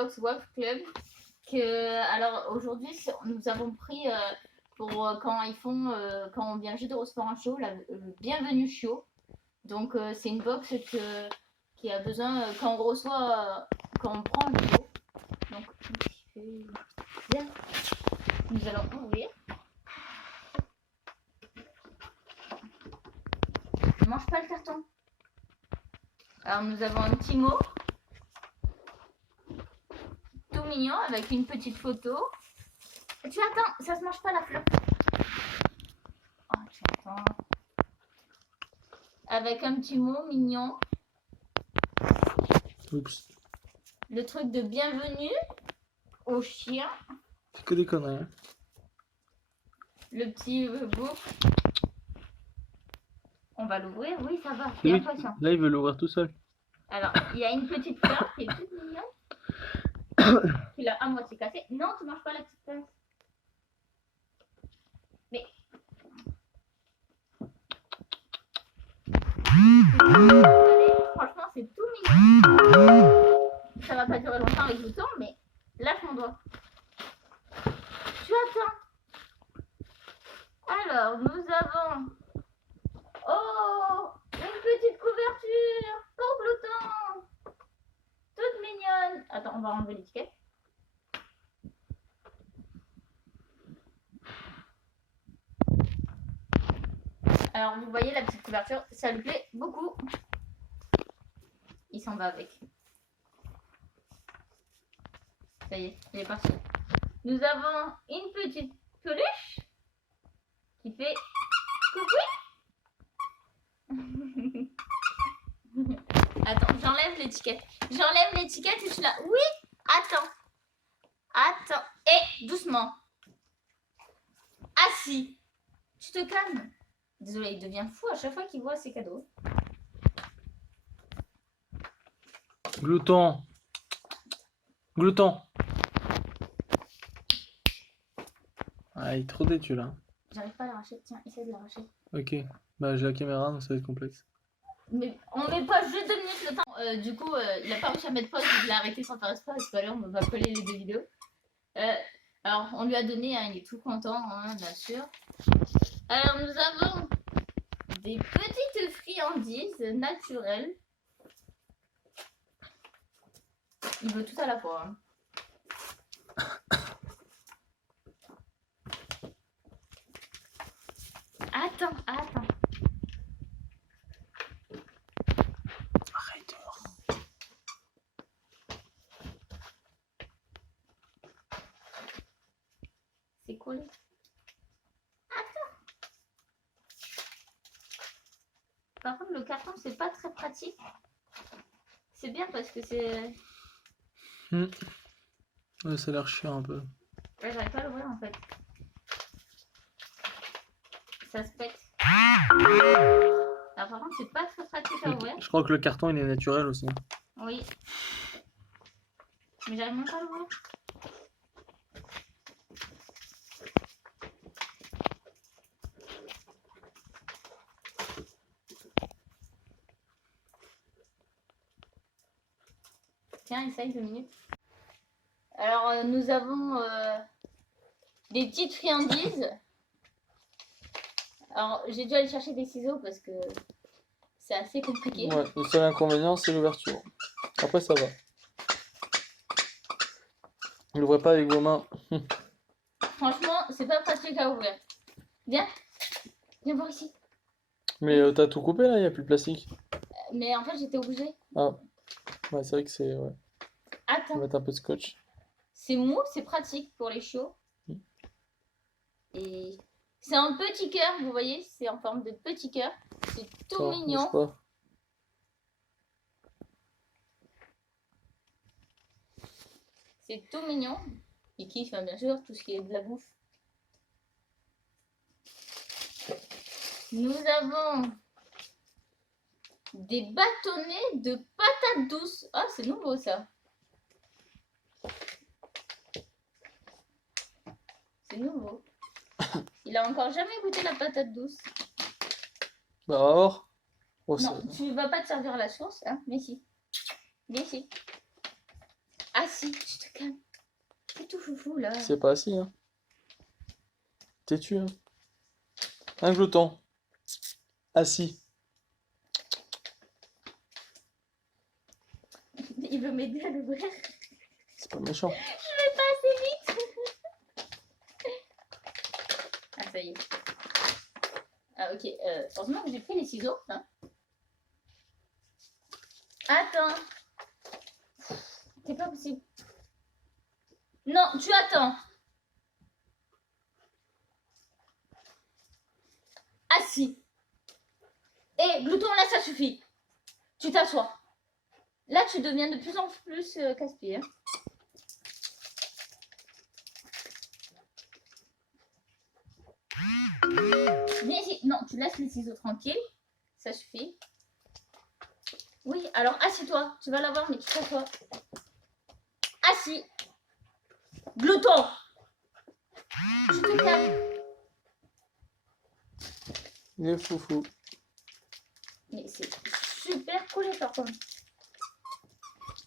box Wolf Club. Alors aujourd'hui, nous avons pris pour quand ils font, quand on vient juste de recevoir un show, le bienvenue show. Donc c'est une box qui a besoin quand on reçoit, quand on prend le show. Donc bien, nous allons ouvrir. Ne mange pas le carton. Alors nous avons un petit mot tout mignon avec une petite photo. Tu attends, ça se mange pas la fleur. Oh, tu attends. Avec un petit mot mignon. Oups. Le truc de bienvenue au chien. C'est que des conneries. Hein. Le petit book. On va l'ouvrir, oui, ça va. Oui, Impatient. là, il veut l'ouvrir tout seul. Alors, il y a une petite fleur qui est toute mignonne. Qui l'a à moitié cassée. Non, tu manges pas la petite fleur. Mais. Franchement, c'est tout mignon. Ça va pas durer longtemps avec le temps, mais lâche mon doigt. Tu attends. Alors, nous avons. Oh, une petite couverture complètement toute mignonne. Attends, on va enlever l'étiquette. Alors, vous voyez la petite couverture, ça lui plaît beaucoup. Il s'en va avec. Ça y est, il est parti. Nous avons une petite peluche qui fait coucou. Attends, j'enlève l'étiquette. J'enlève l'étiquette et je suis là. Oui, attends. Attends. Et doucement. Assis. Tu te calmes. Désolé, il devient fou à chaque fois qu'il voit ses cadeaux. Glouton. Glouton. Ah, il est trop têtu là. J'arrive pas à l'arracher. Tiens, essaie de l'arracher. Ok. Bah, j'ai la caméra, donc ça va être complexe. Mais on met pas juste 2 minutes le temps. Du coup, il a pas réussi à mettre pause. Il a arrêté sans faire exprès. Tout à l'heure, on va coller les 2 vidéos. Alors, on lui a donné. Hein, il est tout content, hein, bien sûr. Alors, nous avons des petites friandises naturelles. Il veut tout à la fois. Hein. Attends. Arrête. C'est cool. Attends. Par contre, le carton, c'est pas très pratique. C'est bien parce que c'est... Ouais, ça a l'air chiant un peu. Ouais, j'arrive pas à l'ouvrir en fait. Ça se pète. Alors, par contre, c'est pas très pratique à ouvrir. Je crois que le carton il est naturel aussi. Oui. Mais j'arrive même pas à l'ouvrir. Tiens, essaye 2 minutes. Alors, nous avons des petites friandises. Alors, j'ai dû aller chercher des ciseaux parce que c'est assez compliqué. Ouais, le seul inconvénient c'est l'ouverture. Après ça va. Ne l'ouvrez pas avec vos mains. Franchement, c'est pas pratique à ouvrir. Viens voir ici. Mais t'as tout coupé là, il n'y a plus de plastique. Mais en fait, j'étais obligée. Ah, ouais, c'est vrai que c'est. Ouais. On Attends. va mettre un peu de scotch. C'est mou, c'est pratique pour les chiots. Et c'est un petit cœur, vous voyez, c'est en forme de petit cœur. C'est tout mignon. Bouge pas. C'est tout mignon. Il kiffe, hein, bien sûr, tout ce qui est de la bouffe. Nous avons des bâtonnets de patates douces. Ah, c'est nouveau ça. C'est nouveau. Il a encore jamais goûté la patate douce. Bah, alors. Oh, Non, tu vas pas te servir à la source, hein, mais si. Mais si. Assis, tu te calmes. C'est tout foufou là. C'est pas assis, hein. Têtu, hein. Un glouton. Assis. Il veut m'aider à l'ouvrir. C'est pas méchant. Je vais pas assez vite. Ah, ça y est. Ah, ok. Heureusement que j'ai pris les ciseaux. Hein. Attends. C'est pas possible. Non, tu attends. Assis. Et glouton, là, ça suffit. Tu t'assois. Là, tu deviens de plus en plus casse-pied. Hein. Viens ici. Non, tu laisses les ciseaux tranquilles. Ça suffit. Oui, alors assieds-toi. Tu vas l'avoir, mais tu t'assois. Assis. Glouton. Tu te calmes. Il est foufou. Mais c'est super collé par contre.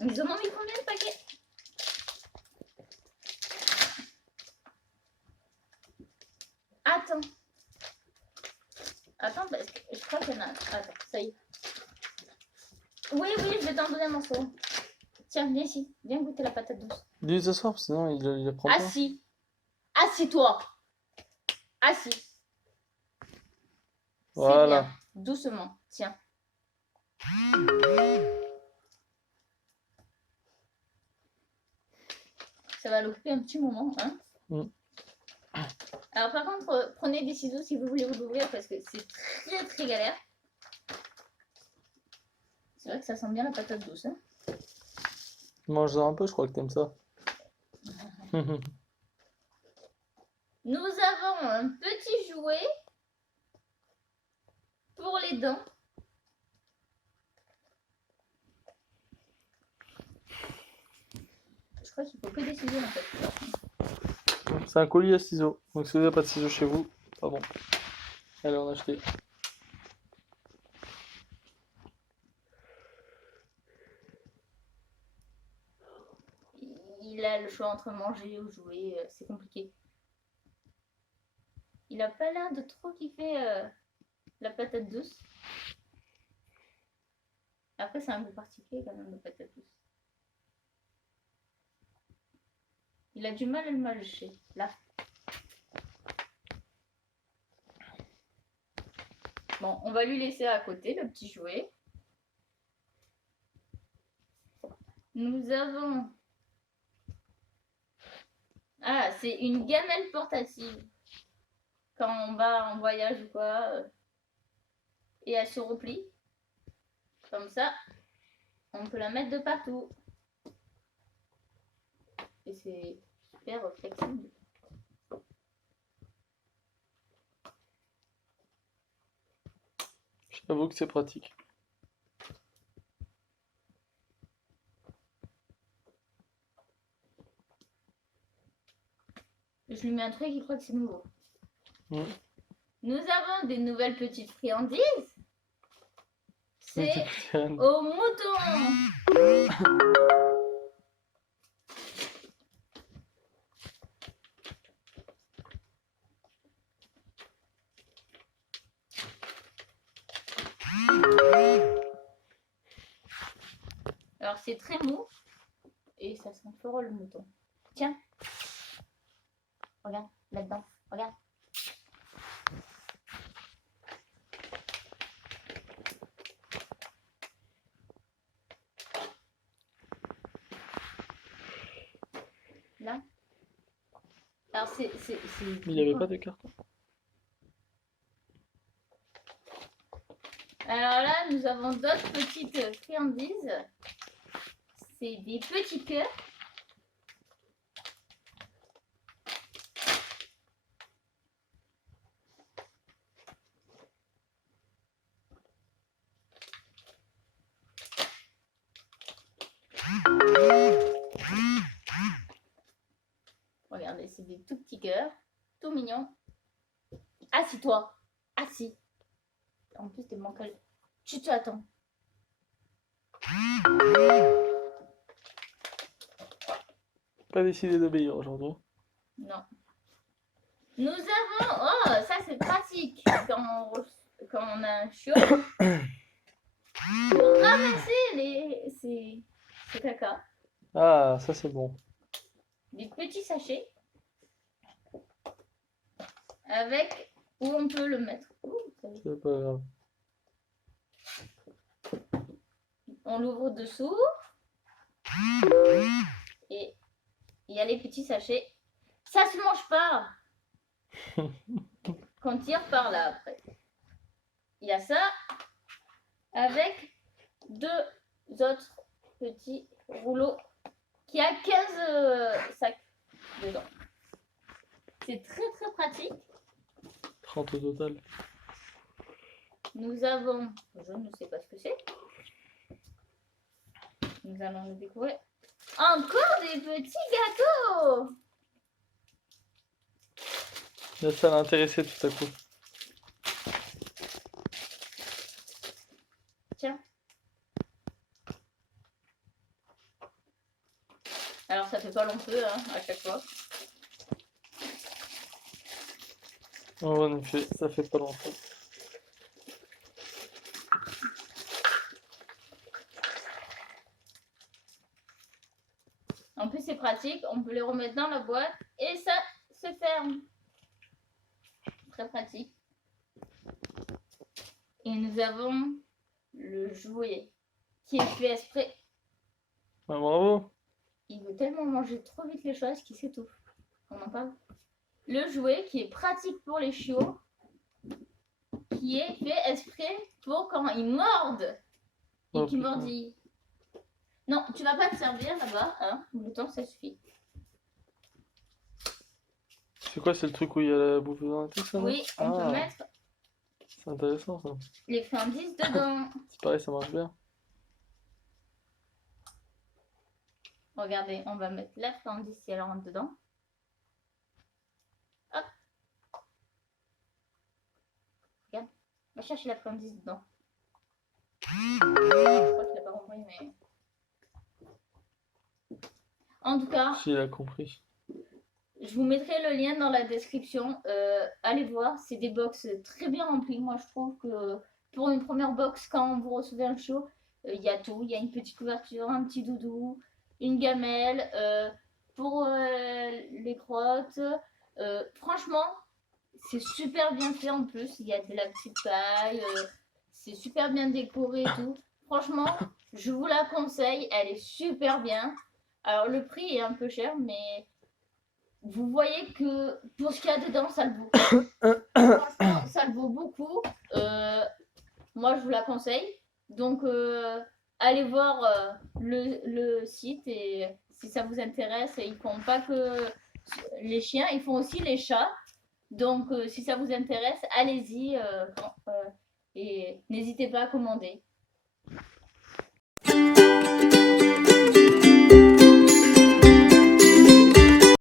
Ils en ont mis combien de paquets? Attends. Attends, parce que je crois qu'il y en a. Attends, ça y est. Oui, oui, je vais t'en donner un morceau. Tiens, viens ici. Viens goûter la patate douce. Dis ce soir, sinon il la prend pas. Assis. Assis-toi. Assis. C'est Voilà. bien. Doucement. Tiens. Ça va l'occuper un petit moment. Hein. Alors par contre, prenez des ciseaux si vous voulez vous l'ouvrir parce que c'est très très galère. C'est vrai que ça sent bien la patate douce. Hein. Mange-en un peu, je crois que t'aimes ça. Nous avons un petit jouet pour les dents. Je crois qu'il faut que des ciseaux en fait. C'est un collier à ciseaux. Donc si vous n'avez pas de ciseaux chez vous, pas bon. Allez, on a acheté. Il a le choix entre manger ou jouer, c'est compliqué. Il a pas l'air de trop kiffer la patate douce. Après, c'est un goût particulier quand même, la patate douce. Il a du mal à le mâcher. Là. Bon, on va lui laisser à côté le petit jouet. Nous avons... Ah, c'est une gamelle portative. Quand on va en voyage ou quoi. Et elle se replie. Comme ça. On peut la mettre de partout. Et c'est super flexible. J'avoue que c'est pratique. Je lui mets un truc, il croit que c'est nouveau. Mmh. Nous avons des nouvelles petites friandises. C'est Mmh. au mouton. Alors c'est très mou et ça sent fort le mouton. Tiens. Regarde, là-dedans. Regarde. Là. Alors c'est... Il n'y avait pas de carton. Alors là, nous avons d'autres petites friandises. C'est des petits cœurs. Regardez, c'est des tout petits cœurs, tout mignons. Assis-toi, assis. En plus, t'es manqué. Tu t'attends. Pas décidé d'obéir aujourd'hui. Non. Nous avons... Oh, ça c'est pratique quand on a un chiot. Pour ramasser ces caca. Ah, ça c'est bon. Des petits sachets. Avec où on peut le mettre. Ouh, C'est pas grave. on l'ouvre dessous. Et il y a les petits sachets. Ça se mange pas. Qu'on tire par là après. Il y a ça. Avec 2 autres petits rouleaux qui a 15 sacs dedans. C'est très très pratique. 30 au total. Nous avons, je ne sais pas ce que c'est. Nous allons le découvrir. Encore des petits gâteaux. Là, ça l'a intéressé tout à coup. Tiens. Alors ça fait pas long feu hein, à chaque fois. En effet, ça fait pas longtemps. En plus c'est pratique, on peut les remettre dans la boîte et ça se ferme. Très pratique. Et nous avons le jouet qui est fait exprès. Ah, bravo. Il veut tellement manger trop vite les choses qu'il s'étouffe. On en parle. Le jouet qui est pratique pour les chiots, qui est fait exprès pour quand ils mordent et Oh, qu'ils putain. mordillent. Non, tu vas pas te servir là-bas, hein. Le temps ça suffit. C'est quoi, c'est le truc où il y a la bouffe dedans et tout ça, non? Oui, on peut Ah, mettre c'est intéressant ça. les friandises dedans. C'est pareil, ça marche bien. Regardez, on va mettre la friandise si elle rentre dedans. Hop. Regarde, on va chercher la friandise dedans. Je crois qu'il a pas compris, mais... En tout cas, Si, il a compris. je vous mettrai le lien dans la description. Allez voir, c'est des box très bien remplies. Moi, je trouve que pour une première box, quand vous recevez un chiot, il y a tout. Il y a une petite couverture, un petit doudou, une gamelle, pour les crottes. Franchement, c'est super bien fait en plus. Il y a de la petite paille. C'est super bien décoré et tout. Franchement, je vous la conseille. Elle est super bien. Alors, le prix est un peu cher, mais... Vous voyez que pour ce qu'il y a dedans, ça le vaut. Franchement, ça le vaut beaucoup. Moi, je vous la conseille. Donc, allez voir le site et si ça vous intéresse, ils font pas que les chiens, ils font aussi les chats. Donc, si ça vous intéresse, allez-y et n'hésitez pas à commander.